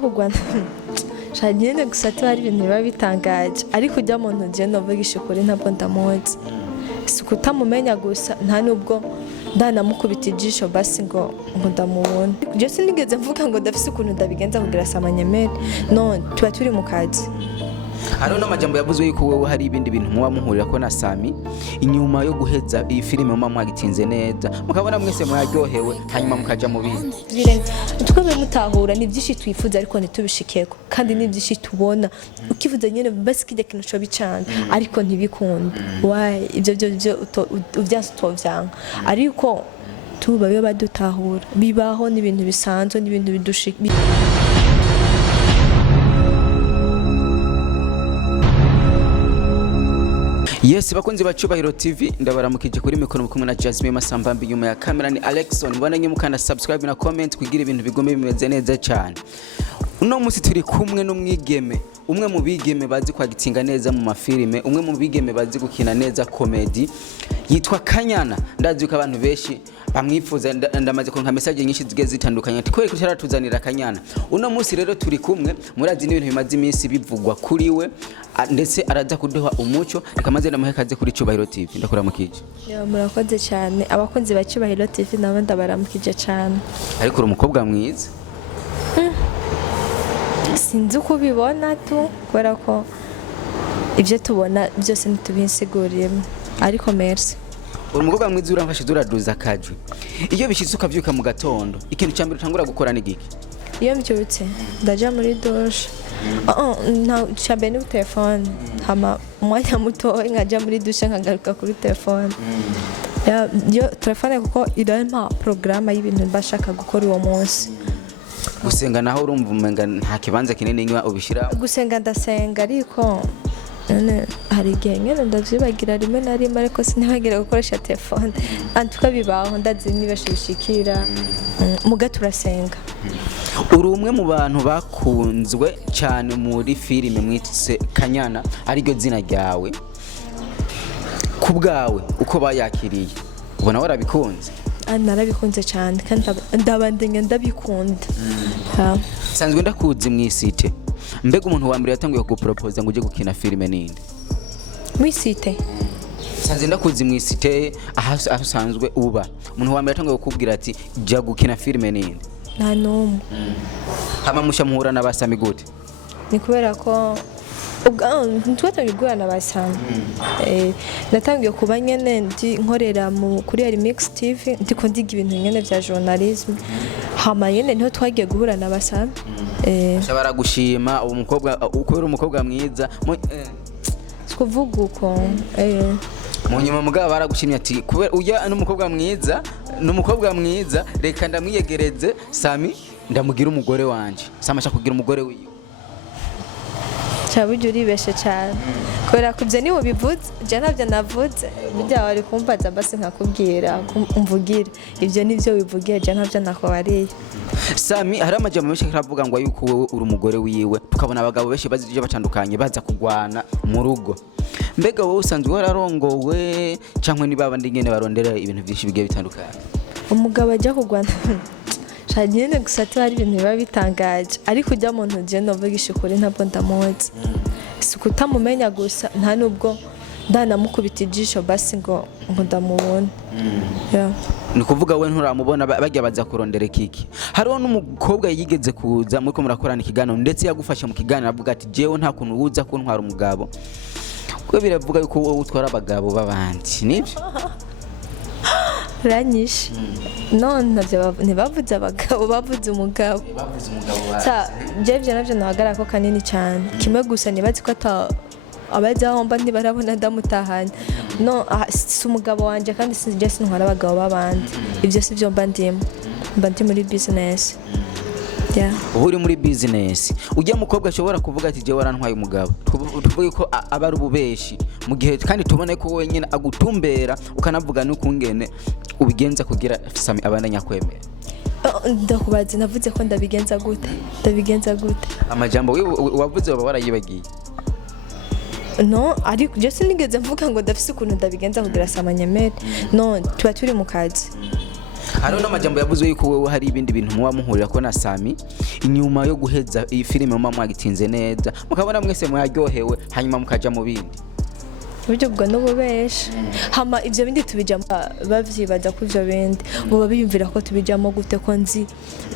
kurwana shanyene gusa hari ibintu biba bitangaje ariko ujya mu ntoje novugisha ukuri ntabwo ndamuzi sikutamumenya gusa nta nubwo ndanamukubita ijisho basi ngo ndamubona je sinigeze mvuga ngo ndafise ukuntu ndabigenza kugira samanyemere no tuba turi mu kazi. Hariho n'amajambo yavuzwe yuko wewe hari ibindi bintu muba muhurira ko na Sammy inyuma yo guheza iyi filime muba mwagitinze neza mukabona mwese mwaryohewe hanyuma mukaja mu bindi twebwe mutahura ni byinshi twifuza ariko ntitubishikeko kandi ni byinshi tubona ukivuza nyene basi kijya kintu cyo bicana ariko ntibikunda why ibyo uvyastovyanka ariko tuba biba badutahura bibaho n'ibintu bisanzwe n'ibintu bidushika. Yes bakunzi bacubahiro TV ndabaramukije kuri mikoro kumwe na Jasmine Masambambi nyuma ya kamera ni Alexon mbona nyumukana subscribe na comment kugira ibintu bigome bimeze neza cyane. Uno musi turi kumwe n'umwigeme umwe mu bigeme bazi kwagitinga neza mu mafilime umwe mu bigeme bazi gukina neza comedy yitwa Kanyana ndazi ko abantu beshi bamwifuza ndamaze ko nka message nyinshi zige zitandukanye ati kweri tuzanira Kanyana. Uno musi rero turi kumwe murazi n'ibintu bimaze iminsi bivugwa kuri we ndetse araza kuduha umuco ikamaze namuhekaze kuri Cubahiro TV ndakuramukije. Ya murakoze cyane abakunzi ba Cubahiro TV nabo ndabaramukije cyane. Ariko uri umukobwa mwiza. Sinzi uko ubibona tu kubera ko ibyo tubona byose ntitubinsiguriye ariko merci. Uri umukobwa mwiza uramfashe duraduza kajwe iyo bishitse ukavyuka mu gatondo ikintu cyambere utangura gukora ni giki? Iyo mbyutse ndaja muri douche nta chambe ni telefone hama umwanya muto nkaja muri douche nkagaruka kuri telefone yo telefone kuko irampa programa y'ibintu bashaka gukora uwo munsi. Gusenga naho urumva umenga nta kibanza kinini nywa ubishira? Gusenga ndasenga ariko hari igihe nyine ndavyibagira rimwe na rimwe ariko sinibagira gukoresha telefone antuka bibaho ndazi nibashishikira muga turasenga. Uri umwe mu bantu bakunzwe cyane muri filime mwitse Kanyana ariryo zina ryawe kubgawe uko bayakiriye ubona warabikunze? Narabikunze cyane kandi ndabandanya ndabikunda. Sanzwe ndakuzi mwisite mbega umuntu wa mbere yatanguye kupropose ngo uje gukina filime ninde? Mwisite sanzwe ndakuzi mwisite aho sanzwe uba umuntu wa mbere yatanguye kukubwira ati jya gukina filime ninde? Nta numwe. Hama musha muhura na Sammy gute? Ni kubera ko ntitwatangiye guhura na Sammy natangiye kuba nyene ndi nkorera kuri Remix TV ndiko ndiga ibintu nyene bya journalism hama nyene niho twagiye guhura na Sammy. Shabara gushima uwo mukobwa uko uri umukobwa mwiza kuvuga uko mu nyuma mugabo baragushimye ati kubera uya n'umukobwa mwiza reka ndamwiyegereze Sammy ndamugira umugore wanje samasha kugira umugore wiwe cyabujye uribeshe cyane kubera kubye niwo bivuze je navyo navuze bijya wari kumbaza basi nkakubwira umvugira ibyo nivyo wivugiye je navyo nakobariye. Sammy hari amajambo menshi karavuga ngo yuko wewe uri umugore wiwe tukabona abagabo benshi bazije batandukanye baza kugwana mu rugo mbega wowe usanzwe wararongowe cyangwa ni babandi ngene barondera ibintu byinshi bigiye bitandukanye? Umugabo ajya kugwana shanyene gusa hari ibintu biba bitangaje ariko ujya mu ntoje novugisha ukuri ntabwo ndamuzi sikutamumenya gusa nta nubwo ndanamukubita ijisho basi ngo ndamubona. Ni kuvuga we nturamubona bajya baza kurondera kiki. Hariho n'umukobwa yigeze kuza muri ko murakorana ikiganiro ndetse yagufasha mu kiganiro avuga ati jewe nta kuntu uza kuntwara umugabo kwe biravuga yuko wowe utwara abagabo babandi nibyo? Ranyishe none ntibavuze abagabo bavuze umugabo je navyo nahagara ko kanini cyane kimwe gusa nibazi ko abazaho mba ntibarabona ndamutahanye no si umugabo wanje kandi sinjye sintwara abagabo babandi ibyo si byo mba ndi muri business. Ubu uri muri business ujya mukobwa ashobora kuvuga ati je warantwaye umugabo tuvuge ko aba ari ububeshi mu gihe kandi tubone ko wenyine agutumbera ukanavuga n'ukungene ubigenza kugira Sammy abandanya kwemera. Ndakubaza navuze ko ndabigenza gute amajambo wavuze baba warayibagiye? No ariko je sinigeze mvuga ngo ndafise ukuntu ndabigenza kugira samanyemere no tuba turi mu kazi. hariho n'amajambo yavuze yuko wewe hari ibindi bintu muba muhurira ko na Sammy inyuma yo guheza iyi filime muba mwagitinze neza mukabona mwese mwaryohewe hanyuma mukaja mu bindi uburyo bwa n'ububesha hama ivyo bindi tubijamo bavyibaza ku ivyo bindi bo biyumvira ko tubijamo gute ko nzi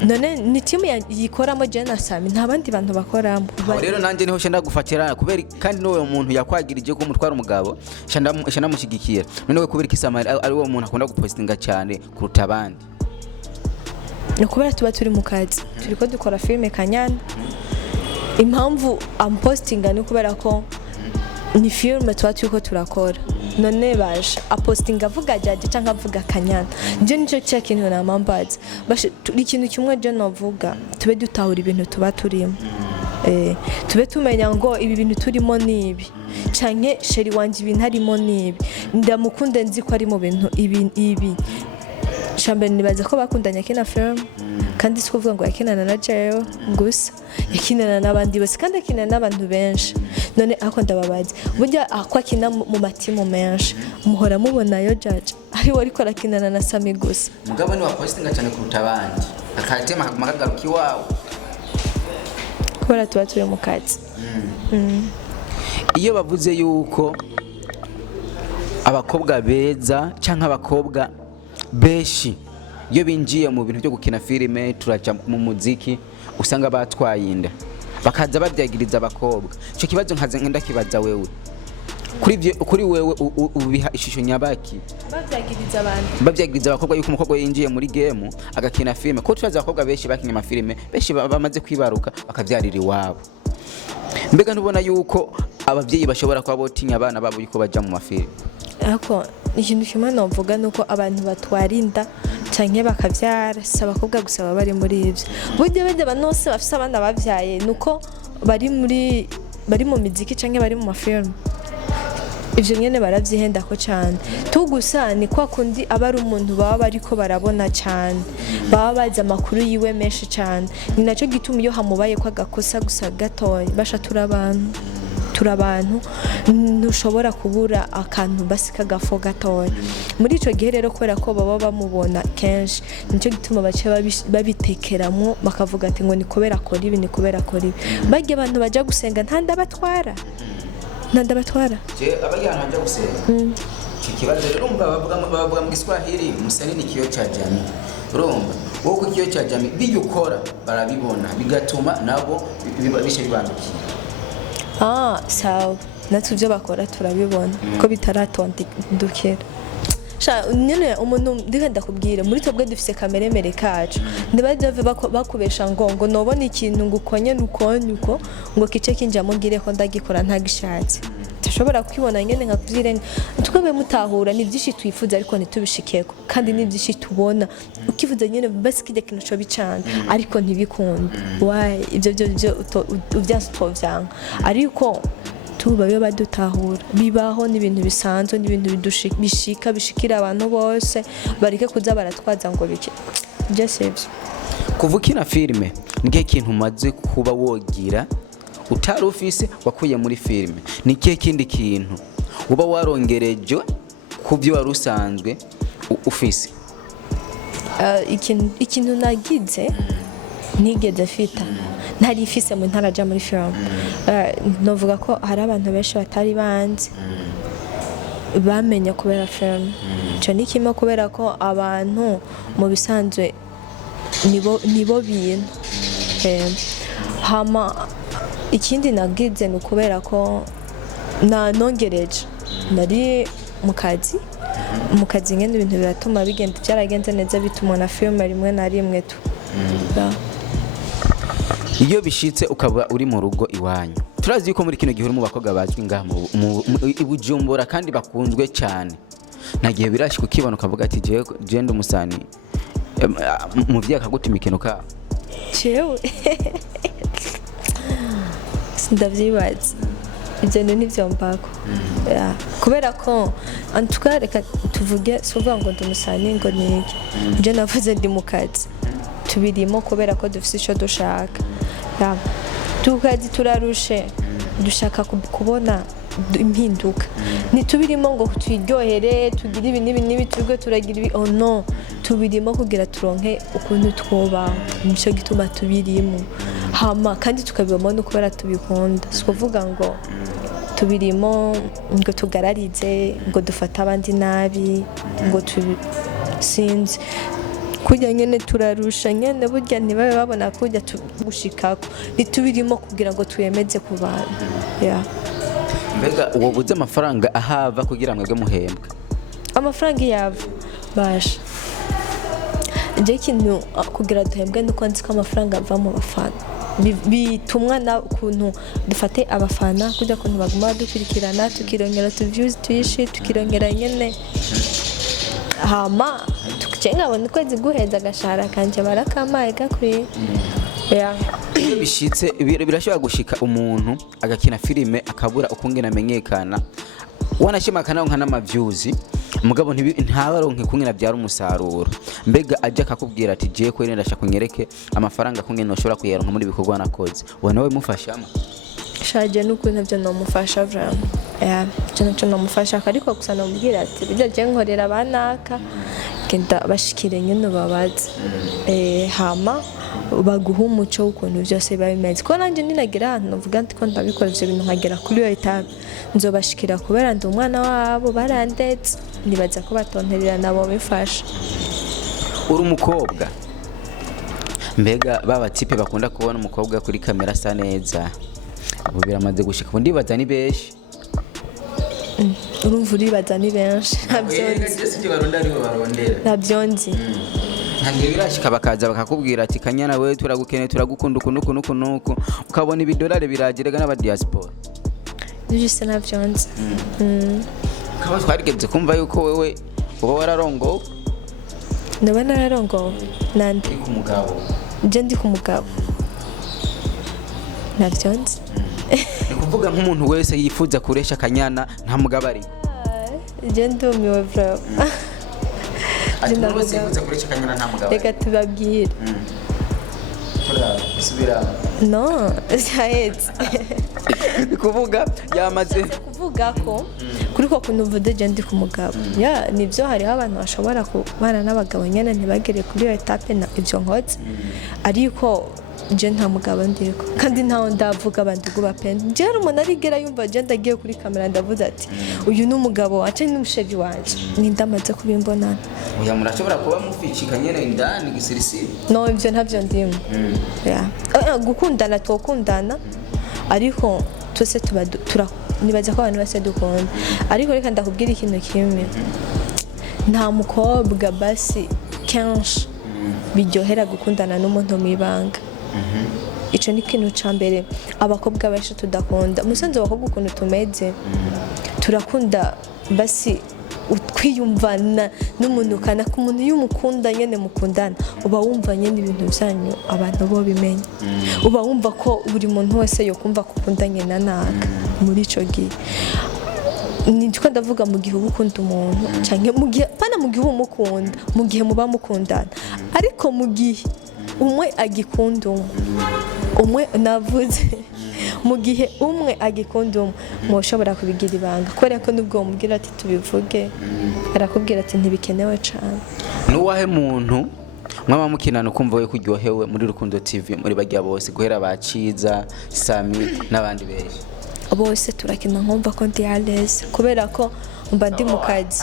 none ni team yikoramo je na Sammy nta bandi bantu bakoramo rero nanje niho shenda gufatira kubera kandi nowe umuntu yakwagirije ko umutwara umugabo shenda mushigikira none we kubera Sammy ari wo muntu akunda gupostinga cyane kuruta abandi no kubera tuba turi mu kazi turiko dukora filme kanyana impamvu am postinga ni kubera ko ni filme tuba turiko turakora none baje apostinga avuga jaje canke avuga kanyana je nico cya kintu namambaza bashe ikintu kimwe je novuga tube dutahura ibintu tuba turimo tube tumenya ngo ibi bintu turimo nibi canke sheri wanje ibintu arimo nibi ndamukunde nzi ko ari mu bintu ibi Chamber nibaza ko bakundanya kina film kandi siko vuga ngo yakinana na Jeyo gusa yakinana n'abandi bose kandi akinana n'abantu benshi none ako ndababaza burya akwa kina mu matimu menshi muhora mubona yo judge ari wari ko arakinana na Sammy gusa mugabo ni wa postinga cyane kuruta abandi akatema makagaruki wawe kubera tuba turi mu kazi iyo bavuze yuko abakobwa beza canke abakobwa beshi iyo binjiye mu bintu byo gukina filime turaja mu muziki usanga batwaye inda bakaza babyagiriza abakobwa cyo kibazo nkaze ngenda kibaza wewe kuri wewe ubiha ishusho nyabaki babyagiriza abakobwa yuko umukobwa yinjiye muri game agakina filime ko turaza abakobwa beshi bakinya amafilime beshi bamaze kwibaruka bakavyarira iwabo mbega ntubona yuko abavyeyi bashobora kwa botinya abana babo yuko baja mu mafilime ako ikintu kimwe novuga nuko abantu batwarinda canke bakavyara saba abakobwa gusaba bari muri ivyo buryo bende banose bafise abana bavyaye nuko bari mu miziki canke bari mu mafilme ivyo nyene baravyihenda ko cyane tugusa ni kwa kundi abari umuntu baba bariko barabona cyane baba bazi amakuru yiwe menshi cyane ni naco gituma iyo hamubaye kwa gakosa gusa gatoya basha turabantu ntushobora kubura akantu basika gafo gatoya muri ico gihe rero kubera ko baba bamubona kenshi nico gituma bace babitekeramo bakavuga ati ngo ni kubera akora ibi ni kubera akora ibi bajye abantu baja gusenga ntandabatwara je abayana baja gusenga kikibazo rero bavuga mu Kiswahili musani ni kiyo cha jamii urumva wowe kiyo cha jamii biyukora barabibona bigatuma nabo bishe bibandukira sawa natwe ibyo bakora turabibona ko bitaratondukira nyine umuntu ndikanda kubwira muri twebwe dufise kameremere kacu ndibajave bakubesha ngo nobona ikintu ngo ukonye nuko ngo kice kinjamo ngire ko ndagikora ntagishatse tushobora kwibona ngene nkakuvyirenga twebe mutahura ni byinshi twifuza ariko ntitubishikeko kandi ni byinshi tubona ukivuza nyene basi kijya kintu cyo bicana ariko ntibikunde why ibyo ubyanse twovyanga ariko tuba yo badutahura bibaho n'ibintu bisanzwe n'ibintu bishikira abantu bose barike kuza baratwaza ngo bike just kuvukina filime ngiye kintu maze kuba wogira utari ufise wakuye muri filime ni kihe kindi kintu uba warongereje kubyo warusanzwe ufise ikintu nagize nigeze fita ntari ifise mu ntaraja muri film novuga ko hari abantu benshi batari banzi bamenya kubera film cyo ni kimwe kubera ko abantu mu bisanzwe nibo bintu hama ikindi nagize ni kubera ko nongereje nari mu kazi ngende ibintu biratuma bigenda byaragenze neza bituma na film rimwe na rimwe tu iyo bishitse ukaba uri mu rugo iwanyu turazi yuko muri kino gihe uri mu bakobwa bazwi ngaha mu Bujumbura kandi bakunzwe cyane nagiye birashi kukibona ukavuga ati je ndi umusani mu vya kagutuma ikintu ka cewe ndavyibaza ibyo nivyo mbako kubera ko antuka reka tuvuge suvuga ngo ndi umusani ngo niki je navuze ndi mu kazi tubirimo kubera ko dufise ico dushaka tukazi turarushe dushaka kubona impinduka ntitubirimo ngo twiryohere tugire ibi nibi turwe turagira ibi no tubirimo kugira turonke ukuntu twoba nico gituma tubirimo hama kandi tukabibamo no kubera tubikunda sikuvuga ngo tubirimo ngo tugararize ngo dufata abandi nabi ngo sinzi kujya nyene turarusha nyene burya ntibabe babona kujya gushikako nitubirimo kugira ngo twemeze ku bantu mbega uwo buze amafaranga ahava kugira mwebwe muhembwe amafaranga yava basha je kintu kugira duhembwe nuko nzi ko amafaranga ava mu bafana bitumwa na ukuntu dufate abafana kujya kuntu baguma dukurikirana tukirongera views twishi tukirongera nyene hama tukicenga abantu kwezi guheza agashara kanje barakamaye gakwiye bishitse birashobora gushika umuntu agakina filime akabura ukungena amenyekana wanashimakana nka n'amavyuzi mugabo ntabaronke kungena byara umusaruro mbega aje akakubwira ati je ko ndashaka kunyereke amafaranga kungena ushobora kuyaronka muri bikorwa nakoze wowe nawe mufashama shaje n'ukuntu byo no mufasha vraiment cyo no mufasha ariko gusa no mbwira ati bijya je nkorera banaka kenda bashikire nyine babaza hama baguha umuco ukuntu byose babimeze ko nanje ninagira ahantu novuga ati ko ndabikora ivyo bintu nkagera kuri yo etape nzobashikira kubera ndi umwana wabo barandetse nibaza ko batonterera nabo bifasha uri umukobwa mbega baba tipe bakunda kubona umukobwa kuri kamera asa neza ubu biramaze gushika ubu ndibaza ni beshi urumva uribaza ni benshi ntabyonzi ntangiye birashika bakaza bakakubwira ati kanyana we turagukeneye turagukunda uku ukabona ibidolari biragirega n'abadiaspora juste ntabyonzi kaba twarigeze kumva yuko wewe uba wararongo ndaba nararongo nande ku mugabo je ndi ku mugabo ntabyonzi ni kuvuga nk'umuntu wese yifuza kuresha kanyana nta mugabo ari je ndumiwe bro umuntu wese yifuza kuresha kanyana nta mugabo reka tubabwire subira no sayetse ni kuvuga yamaze kuvuga ko kuri ko kuntu mvude je ndi ku mugabo nibyo hariho abantu bashobora kubana n'abagabo nyene ntibagere kuri iyo etape na ibyo nkoze ariko je nta mugabo ndiko kandi ntaho ndavuga abandugu bapenda je umuntu arigera yumva je ndagiye kuri kamera ndavuze ati uyu ni umugabo wacu ni umusheri wanje ni ndamaze kubimbonana oya murashobora kuba muficika nyene indani gisirisiri no ivyo ntavyo ndimo gukundana twokundana ariko twese nibaza ko abantu bose dukunda ariko reka ndakubwira ikintu kimwe nta mukobwa basi kenshi biryohera gukundana n'umuntu mwibanga ico ni kintu ca mbere abakobwa benshi tudakunda musanze abakobwa ukuntu tumeze turakunda basi twiyumvana n'umuntu kana ku muntu y'umukunda nyene mukundana uba wumva nyene ibintu byanyu abantu bo bimenya uba wumva ko buri muntu wese yokumva kukundanye na naka muri ico gihe nitwa ndavuga mu gihe ukunda umuntu canke mu gihe pana mu gihe umukunda mu gihe muba mukundana ariko mu gihe umwe agikunda umwe navuze mu gihe umwe agikunda umwe mushobora kubigira ibanga kubera ko nubwo umubwira ati tubivuge arakubwira ati ntibikenewe cyane nuwahe muntu mwaba mukinana ukumva we kuryohewe muri Rukundo TV muri bagiya bose guhera baciza Sammy n'abandi benshi bose turakina nkumva ko ndi alese kubera ko mba ndi mu kazi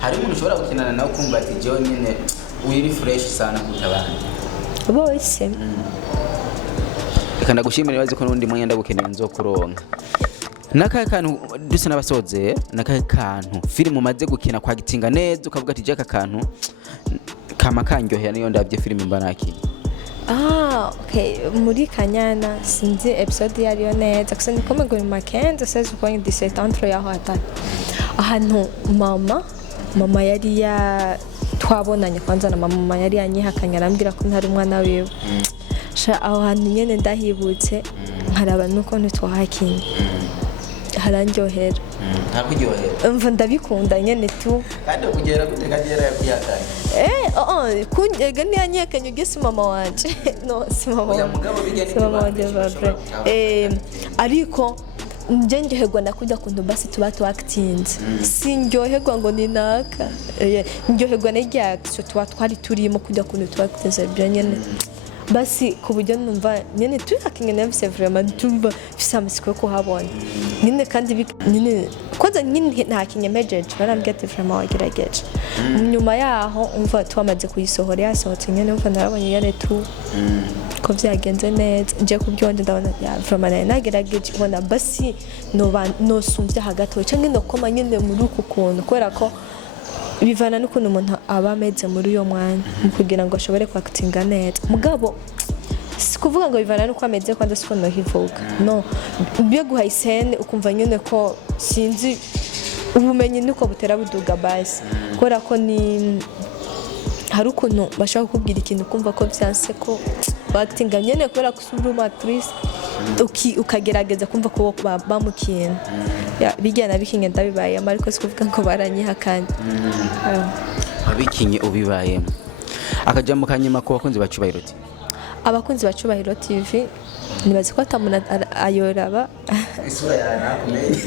hari umuntu ushobora gukinana nawe ukumva ati jewe nyene uri fresh sana kutabana bose kandi gushimira bazi ko nundi mwanya ndagukeneye nzokuronka nakaye kantu dusa n'abasoze nakaye kantu filime umaze gukina kwa gitinga neza ukavuga ati jaka kantu kama kanyohera niyo ndabye filime mbanaki okay muri kanyana sinzi episode yariyo neza gusa nikome ngo makenze 16.17 entre yaho atari ahantu mama yari twabonanye kwanza na mama yari yanyihakanye arambwira ko ntari umwana wiwe aho hantu nyene ndahibutse nkaraba nuko ntitwahakinye harandyohera ntakuryohera mva ndabikunda nyene tu kandi kugera gutegagera yabyakanye kunyega ntiyanyekanye ugese mama wanje no si mama wanje mugabo bijyanye ariko nje ndyoherwa nakujya kuntu basi tuba twakitinze sinryoherwa ngo ninaka ndyoherwa n'irya action twari turimo kujya kuntu twakitinze byo nyene basi ku buryo numva nyene tuyakinye navise vraiment tumva fisamusiko ko habona nyene kandi nyene koza nyene nta kinyemejeje barambye ati vraiment wagerageje nyuma yaho umva twamaze kuyisohora yasohotse nyene umva narabonye yare tu ko vyagenze neza nje kubyonde ndabona ya vraiment nagerageje ubona basi no sumvye hagati canke no koma nyene muri uku kuntu kubera ko bivana n'ukuntu umuntu aba ameze muri uyo mwanya mu kugira ngo ashobore kwakitinga neza mugabo sikuvuga ngo bivana n'uko ameze kwanda siko no hivuga no byo guhayisene ukumva nyene ko sinzi ubumenyi niko butera buduga basi kubera ko ni hari ukuntu bashaka kubwira ikintu kumva ko byanse ko bakitinga nyene kubera ko usubira actrice ukagerageza kumva ko bamukina bijyana bikinye ndabibayemo ariko sikuvuga ngo baranyihakanye abikinye ubibayemo akajambo kanyuma ko bakunzi bacubahiro TV abakunzi bacubahiro TV nibaze ko atamuna ayoraba isura yanakumenye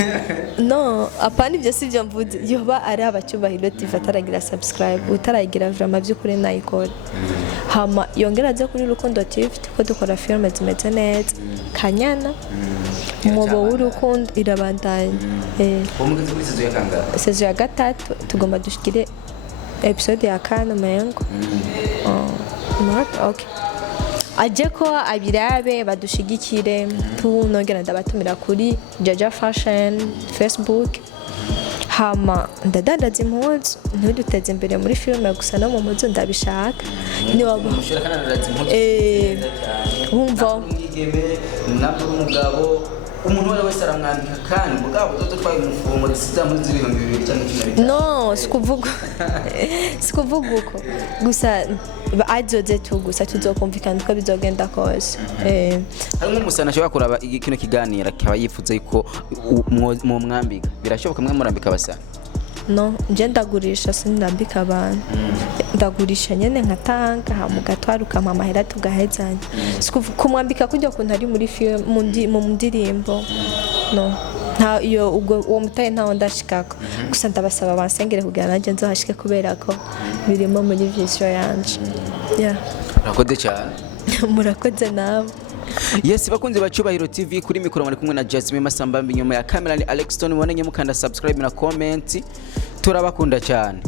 no apana ibyo sivyo mvuze yoba ari abacubahiro TV ataragira subscribe utaragira vraiment byukuri nayikora hama yongera aze kuri Rukundo TV ko dukora filme zimeze neza kanyana umwobo w'urukundo irabandanya umugezi kuri sezo ya kangahe sezo ya gatatu tugomba dushikire episode ya 4 mengo okay aje ko abirabe badushigikire tunongera ndabatumira kuri Jaja Fashion Facebook hama ndadandaza impuzu ntuduteze imbere muri filme gusa no mu muzo ndabishaka ni waba wumva nabwo umugabo umuntu wese aramwandika kandi mugabo dodo twaye umufumo zisiza muri 2020 cyangwa 2021 no sikuvuga uko gusa azoze tu gusa tuzokumvikana uko bizogenda kose harimo umusana ashobora kuraba kino kiganira akaba yifuza yuko mu mwambika birashoboka mwe murambika basa no nje ndagurisha sindambika abantu ndagurisha nyene nkatanga hamugatwara ukampa amahera tugahezanya kumwambika kujya kuntu ari muri film mu ndirimbo no nta iyo uwo mutaye ntawo ndashikako gusa ndabasaba bansengere kugira nanje nzohashike kubera ko birimo muri vision yanje murakoze cyane murakoze nawe Yes bakunzi bacubahiro TV kuri mikoro muri kumwe na Jasmine Masambambi nyuma ya kamera ni Alexton mubonye mukanda subscribe na comment turabakunda cyane